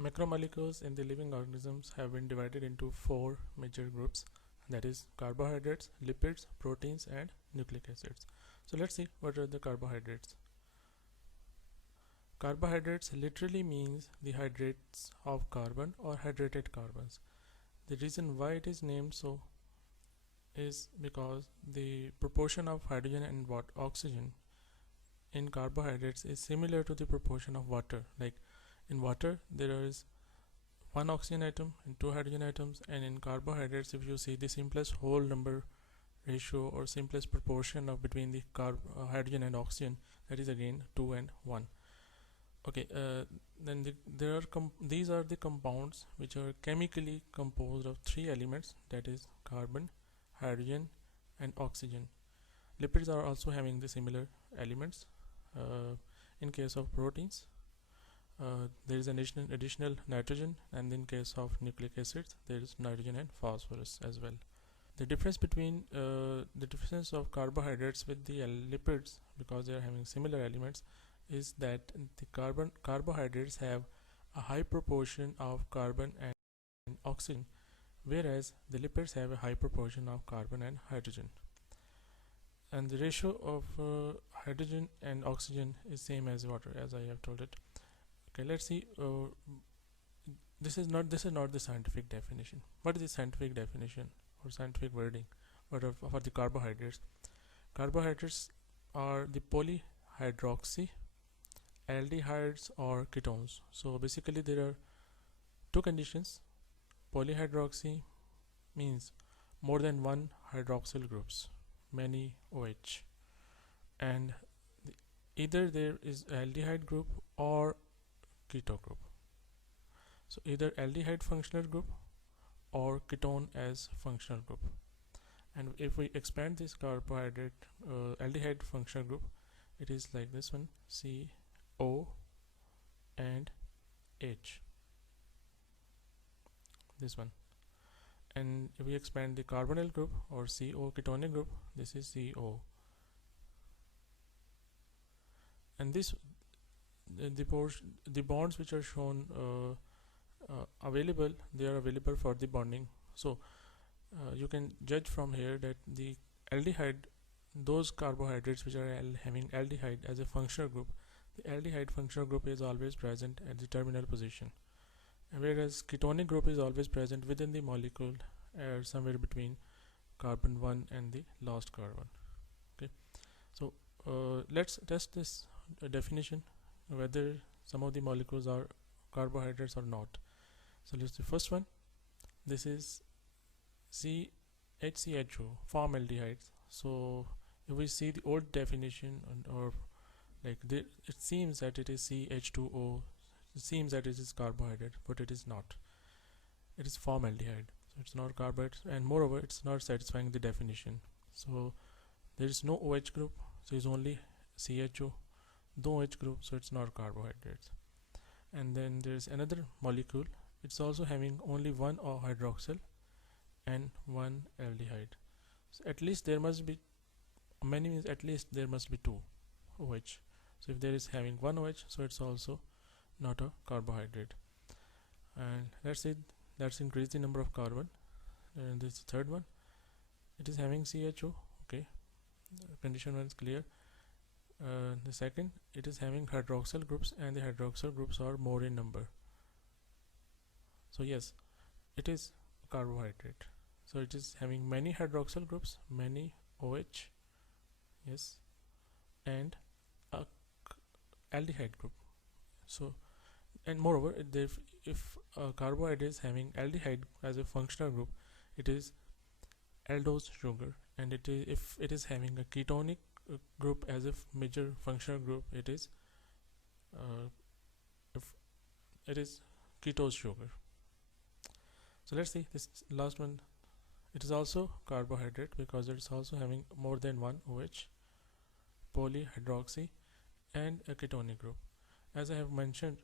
Macromolecules in the living organisms have been divided into four major groups, that is carbohydrates, lipids, proteins and nucleic acids. So let's see what are the carbohydrates. Carbohydrates literally means the hydrates of carbon or hydrated carbons. The reason why it is named so is because the proportion of hydrogen and oxygen in carbohydrates is similar to the proportion of water. Like in water there is one oxygen atom and two hydrogen atoms, and in carbohydrates if you see the simplest whole number ratio or simplest proportion of between the hydrogen and oxygen, that is again 2 and 1. Okay, then these are the compounds which are chemically composed of three elements, that is carbon, hydrogen and oxygen. Lipids are also having the similar elements. In case of proteins, there is an additional nitrogen, and in case of nucleic acids there is nitrogen and phosphorus as well. The difference between the difference of carbohydrates with the lipids, because they are having similar elements, is that the carbohydrates have a high proportion of carbon and oxygen, whereas the lipids have a high proportion of carbon and hydrogen. And the ratio of hydrogen and oxygen is same as water, as I have told it. Okay, let's see. This is not the scientific definition. What is the scientific definition or scientific wording for the carbohydrates? Carbohydrates are the polyhydroxy aldehydes or ketones. So basically there are two conditions. Polyhydroxy means more than one hydroxyl groups, many OH, and either there is aldehyde group or keto group. So either aldehyde functional group or ketone as functional group. And if we expand this carbohydrate aldehyde functional group, it is like this one, CO and H, this one. And if we expand the carbonyl group or CO ketonic group, this is CO. And this the bonds which are shown available, they are available for the bonding. So you can judge from here that the aldehyde, those carbohydrates which are having aldehyde as a functional group, the aldehyde functional group is always present at the terminal position, whereas ketonic group is always present within the molecule, somewhere between carbon 1 and the last carbon. Okay, so let's test this definition, whether some of the molecules are carbohydrates or not. So let's the first one. This is HCHO, formaldehydes. So if we see the old definition, or like it seems that it is CH2O, it seems that it is carbohydrate, but it is not. It is formaldehyde, so it's not carbohydrate, and moreover it's not satisfying the definition. So there is no OH group, so it's only CHO, no OH group, so it's not carbohydrates. And then there's another molecule, it's also having only one hydroxyl and one aldehyde. So at least there must be many, means at least there must be two OH. So if there is having one OH, so it's also not a carbohydrate. And let's increase the number of carbon. And this is the third one, it is having CHO. Okay, condition 1 is clear. The second, it is having hydroxyl groups, and the hydroxyl groups are more in number. So yes, it is carbohydrate. So it is having many hydroxyl groups, many OH, yes, and a aldehyde group. So, and moreover, if a carbohydrate is having aldehyde as a functional group, it is aldose sugar, and if it is having a ketonic group as a major functional group, it is ketose sugar. So let's see this last one. It is also carbohydrate because it's also having more than one OH, polyhydroxy, and a ketonic group. As I have mentioned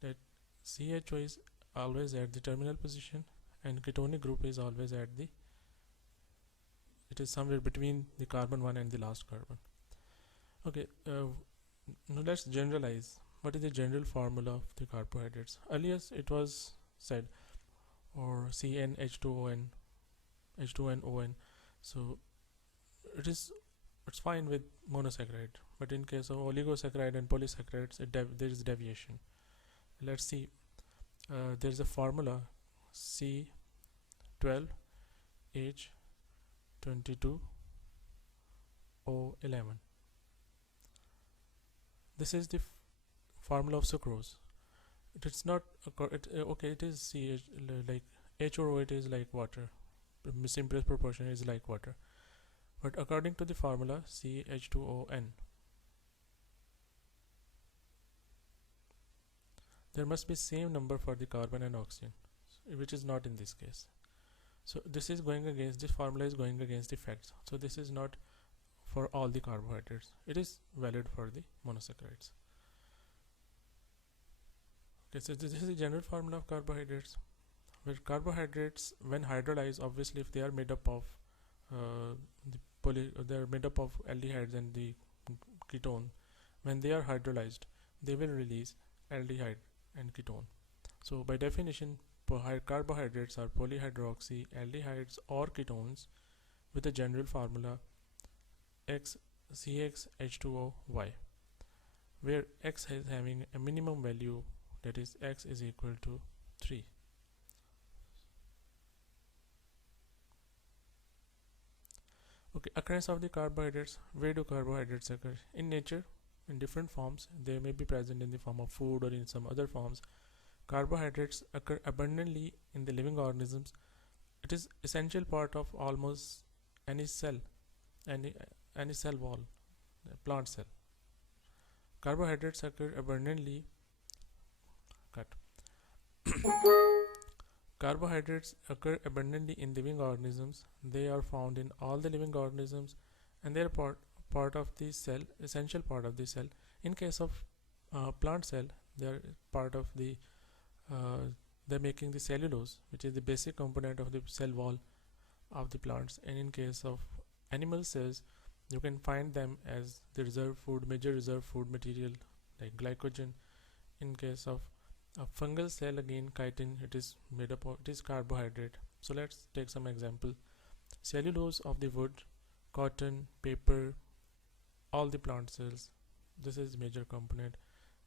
that CHO is always at the terminal position, and ketonic group is always at the, it is somewhere between the carbon 1 and the last carbon. Okay, now let's generalize what is the general formula of the carbohydrates? Earlier it was said, or CnH2ON, H2NON. So it's fine with monosaccharide, but in case of oligosaccharide and polysaccharides, there is deviation. Let's see. There is a formula C12H22O11. This is the formula of sucrose. It's not okay. It is CH, like H or O. It is like water. The simplest proportion is like water. But according to the formula CH2ON, there must be same number for the carbon and oxygen, which is not in this case. So this formula is going against the facts. So this is not for all the carbohydrates. It is valid for the monosaccharides. Okay, so this is the general formula of carbohydrates. Where carbohydrates, when hydrolyzed, obviously if they are made up of they are made up of aldehydes and the ketone, when they are hydrolyzed, they will release aldehyde and ketone. So by definition, carbohydrates are polyhydroxy aldehydes or ketones with a general formula CxH2OY, where X is having a minimum value, that is X is equal to 3. Okay, occurrence of the carbohydrates. Where do carbohydrates occur? In nature, in different forms. They may be present in the form of food or in some other forms. Carbohydrates occur abundantly in the living organisms. It is essential part of almost any cell, any cell wall, plant cell. Carbohydrates occur abundantly. Carbohydrates occur abundantly in living organisms. They are found in all the living organisms, and they are part of the cell, essential part of the cell. In case of plant cell, they are part of the they're making the cellulose, which is the basic component of the cell wall of the plants. And in case of animal cells, you can find them as the major reserve food material like glycogen. In case of a fungal cell, again chitin, it is made up of, it is carbohydrate. So let's take some example. Cellulose of the wood, cotton, paper, all the plant cells, this is major component.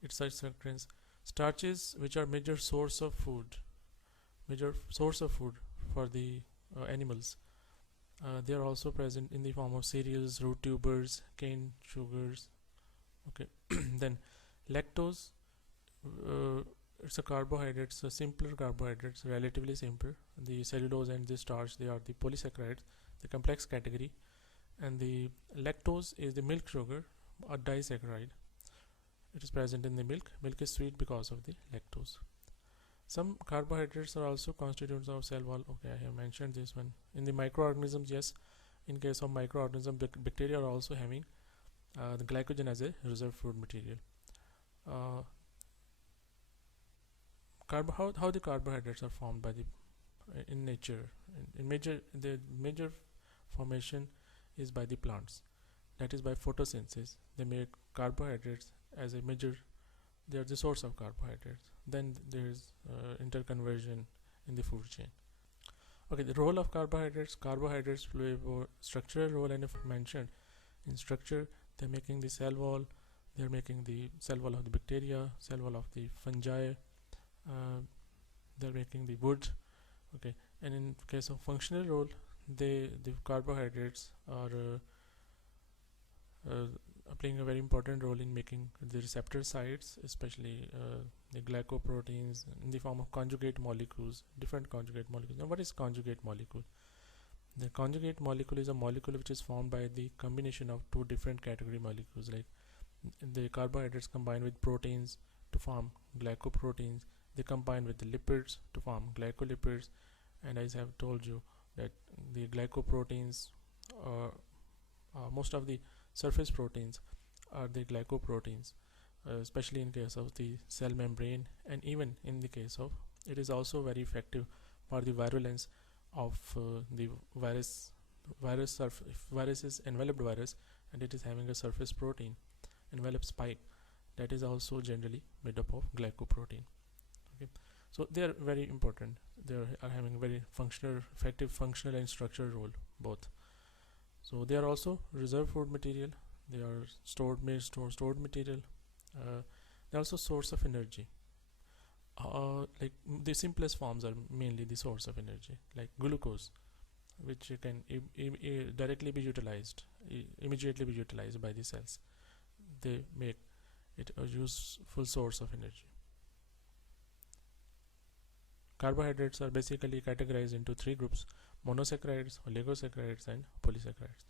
It's such occurrence. Starches, which are major source of food for the animals, they are also present in the form of cereals, root tubers, cane sugars. Okay. Then lactose, it's a carbohydrate, so simpler carbohydrates, relatively simple. The cellulose and the starch, they are the polysaccharides, the complex category. And the lactose is the milk sugar, a disaccharide. It is present in the milk. Milk is sweet because of the lactose. Some carbohydrates are also constituents of cell wall. Okay, I have mentioned this one. In the microorganisms, yes. In case of microorganisms, bacteria are also having the glycogen as a reserve food material. How the carbohydrates are formed by the in nature. The major formation is by the plants. That is by photosynthesis. They make carbohydrates as a major. They are the source of carbohydrates. Then there is interconversion in the food chain. Okay, the role of carbohydrates. Carbohydrates play a structural role, and if mentioned in structure, they're making the cell wall. They're making the cell wall of the bacteria, cell wall of the fungi. They're making the wood. Okay, and in case of functional role, the carbohydrates are playing a very important role in making the receptor sites, especially the glycoproteins in the form of conjugate molecules, different conjugate molecules. Now, what is conjugate molecule? The conjugate molecule is a molecule which is formed by the combination of two different category molecules. Like the carbohydrates combine with proteins to form glycoproteins. They combine with the lipids to form glycolipids. And as I have told you that the glycoproteins, most of the surface proteins are the glycoproteins, especially in case of the cell membrane, and even in the case of, it is also very effective for the virulence of the virus. If virus is enveloped virus and it is having a surface protein enveloped spike, that is also generally made up of glycoprotein. Okay, so they are very important. They are having very effective functional and structural role both. So they are also reserve food material. They are stored material. They're also source of energy. Like the simplest forms are mainly the source of energy, like glucose, which can directly be utilized, immediately be utilized by the cells. They make it a useful source of energy. Carbohydrates are basically categorized into three groups: monosaccharides, oligosaccharides, and polysaccharides.